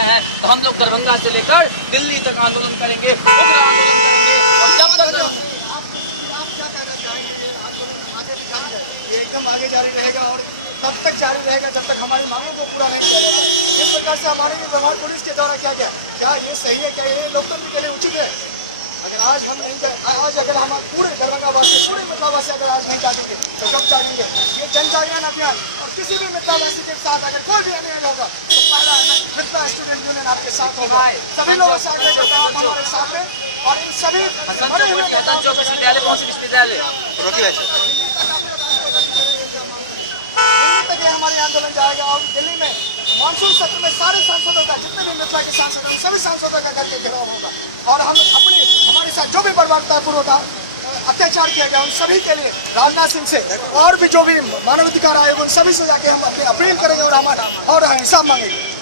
करते हैं तो हम लोग दरभंगा से लेकर दिल्ली तक आंदोलन करेंगे, उग्र आंदोलन करेंगे। और जब तक आप क्या कहना चाहेंगे, ये आंदोलन आगे भी जारी है, ये एकदम आगे जारी रहेगा और तब तक जारी रहेगा जब तक हमारी मांगों को पूरा नहीं किया जाता। इस प्रकार से हमारे ये व्यवहार पुलिस के द्वारा किया गया, क्या ये सही है, क्या ये लोकतंत्र के लिए उचित है? अगर आज हम नहीं करें, आज अगर हम पूरे दरभंगावासी, पूरे मिथिलावासी अगर आज नहीं जागेंगे तो कब जागेंगे? ये जन जागरण अभियान और किसी भी मिथिलावासी के साथ अगर कोई भी अन्याय होगा तो पहला मिथिला स्टूडेंट यूनियन आपके साथ होगा। सभी लोगों से आग्रह करता हूं आप हमारे साथ में और इन सभी विश्वविद्यालय कौन से विश्वविद्यालय दिल्ली तक ये हमारे आंदोलन जाएगा और दिल्ली में मानसून सत्र में सारे सांसदों का, जितने भी मिथिला के सांसद हैं सभी सांसदों का करके घेराव होगा और हम हमारे साथ जो भी बर्बरतापूर्वक अत्याचार किया गया उन सभी के लिए राजनाथ सिंह से और भी जो भी मानवाधिकार आयोग उन सभी से जाके हम अपनी अपील करेंगे और हमारा और हिसाब मांगेंगे।